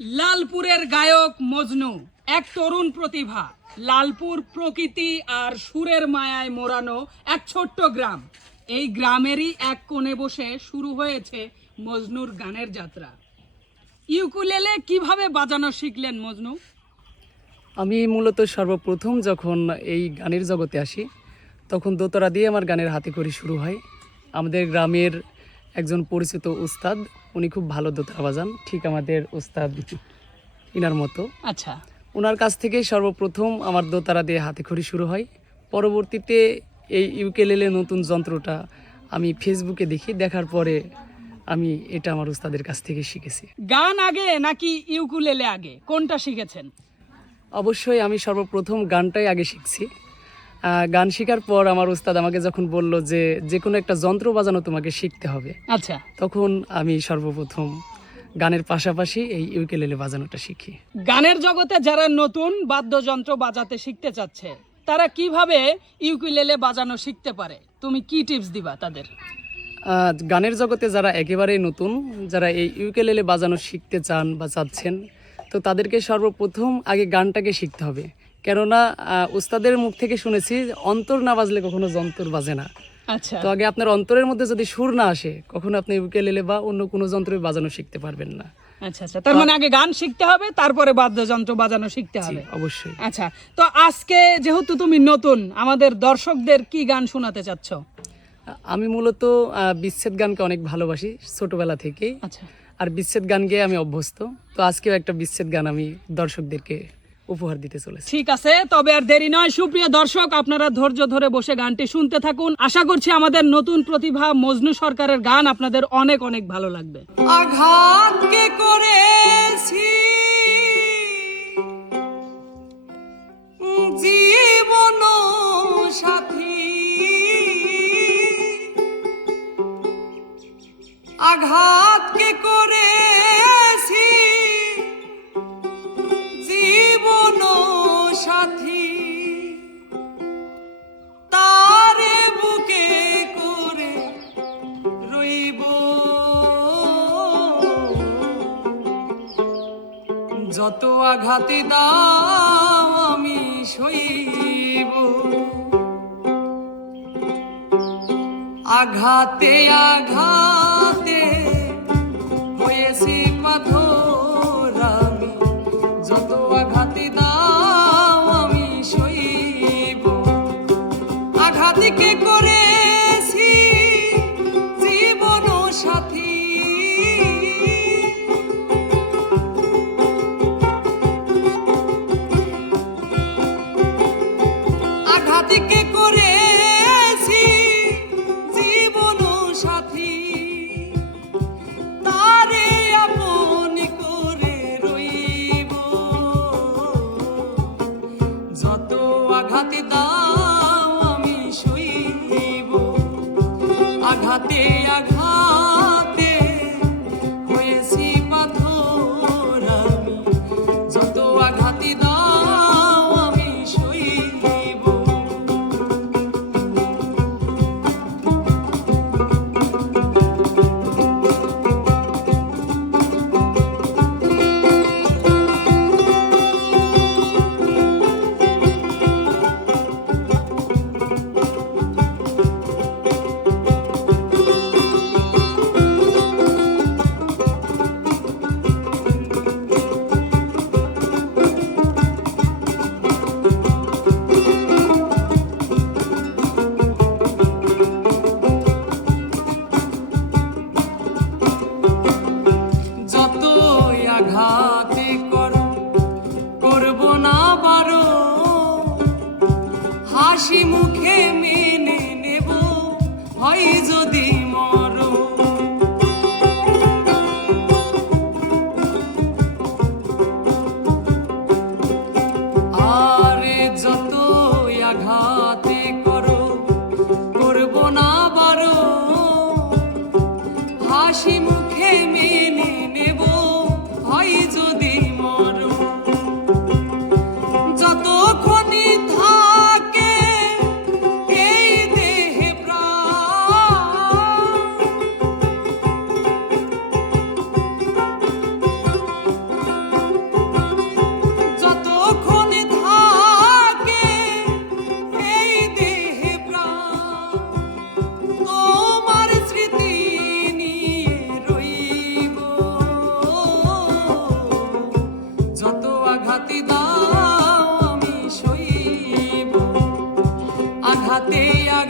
লালপুরের গায়ক মজনু, এক তরুণ প্রতিভা। লালপুর প্রকৃতি আর সুরের মায়ায় মোড়ানো এক ছোট্ট গ্রাম। এই গ্রামেরই এক কোণে বসে শুরু হয়েছে মজনুর গানের যাত্রা। ইউকুলেলে কীভাবে বাজানো শিখলেন মজনু? আমি মূলত সর্বপ্রথম যখন এই গানের জগতে আসি, তখন দোতরা দিয়ে আমার গানের হাতে করি শুরু হয়। আমাদের গ্রামের একজন পরিচিত উস্তাদ উনি খুব ভালো দোতরা বাজান ঠিক আমাদের উস্তাদ ইনার মতো। আচ্ছা। ওনার কাছ থেকে সর্বপ্রথম আমার দোতারা দিয়ে হাতে খড়ি শুরু হয়। পরবর্তীতে এই ইউকেলেলে নতুন যন্ত্রটা আমি ফেসবুকে দেখি দেখার পরে আমি এটা আমার উস্তাদের কাছ থেকে শিখেছি। গান আগে নাকি ইউকুলেলে আগে? কোনটা শিখেছেন? অবশ্যই আমি সর্বপ্রথম গানটাই আগে শিখছি। গান শেখার পর আমার উস্তাদ আমাকে যখন বলল যে যে কোনো একটা যন্ত্র বাজানো তোমাকে শিখতে হবে আচ্ছা। তখন আমি সর্বপ্রথম গানের পাশাপাশি এই ইউকেলেলে বাজানোটা শিখি। গানের জগতে যারা নতুন বাদ্যযন্ত্র বাজাতে শিখতে চাচ্ছে তারা কীভাবে ইউকুলেলে বাজানো শিখতে পারে? তুমি কি টিপস দিবা তাদের? গানের জগতে যারা একেবারেই নতুন যারা এই ইউকেলেলে বাজানো শিখতে চান বা চাচ্ছেন তো তাদেরকে সর্বপ্রথম আগে গানটাকে শিখতে হবে। কেননা উস্তাদের মুখ থেকে শুনেছি অন্তর না বাজলে কখনো যন্ত্র বাজে না। আচ্ছা। তো আগে আপনার অন্তরের মধ্যে যদি সুর না আসে কখনো আপনি ইউকেলেলে বা অন্য কোনো যন্ত্রে বাজানো শিখতে পারবেন না। আচ্ছা আচ্ছা। তার মানে আগে গান শিখতে হবে তারপরে বাদ্যযন্ত্র বাজানো শিখতে হবে। অবশ্যই। আচ্ছা তো আজকে যেহেতু তুমি নতুন আমাদের দর্শকদের কি গান শোনাতে চাচ্ছ? আমি মূলত বিচ্ছেদ গানকে অনেক ভালোবাসি ছোটবেলা থেকেই। আচ্ছা। আর বিচ্ছেদ গান গেয়ে আমি অভ্যস্ত। তো আজকেও একটা বিচ্ছেদ গান আমি দর্শকদেরকে উপহার দিতে চলেছে। ঠিক আছে তবে আর দেরি নয়। সুপ্রিয় দর্শক আপনারা ধৈর্য ধরে বসে গানটি শুনতে থাকুন। আশা করছি আমাদের নতুন প্রতিভা মজনু সরকারের গান আপনাদের অনেক অনেক ভালো লাগবে। আঘাত কে করেছি? জীবন যত আঘাতে দাও আমি সইব। আঘাতে আঘাতে আঘাতে দাও আমি সইব আঘাতে আঘাতে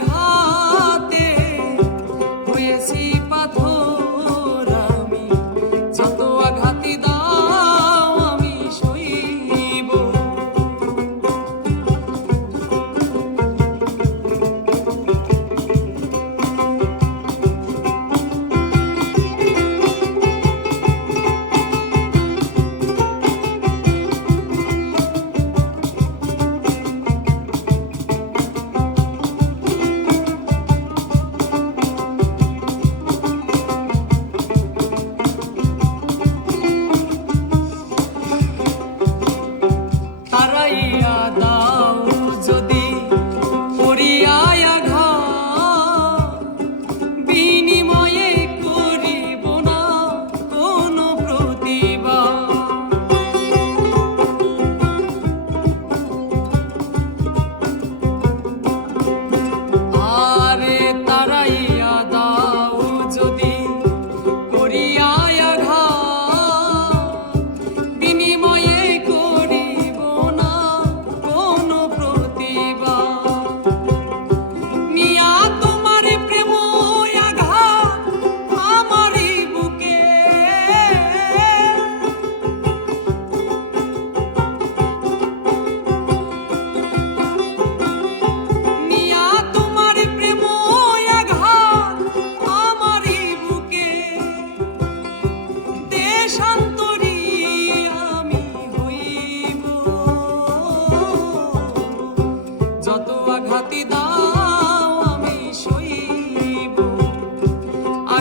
Oh.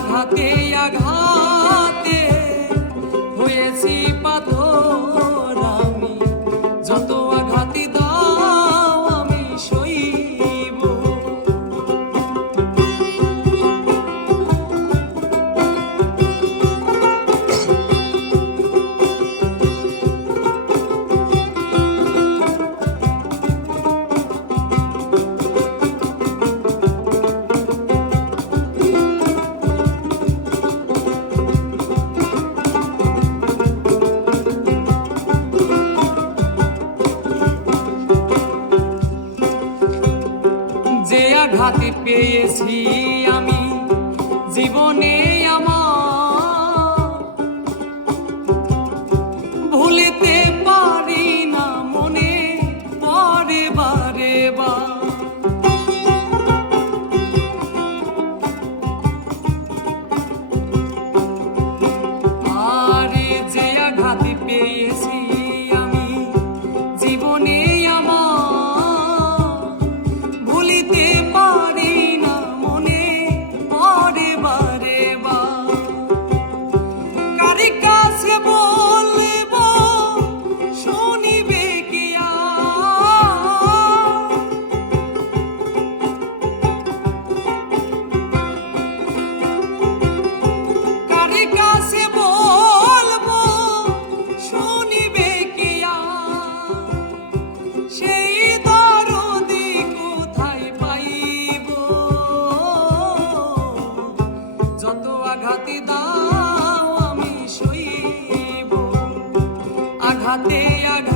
आघाते आघाते हुए सी ঘাতে পেয়েছি আমি। জীবনে Até agora.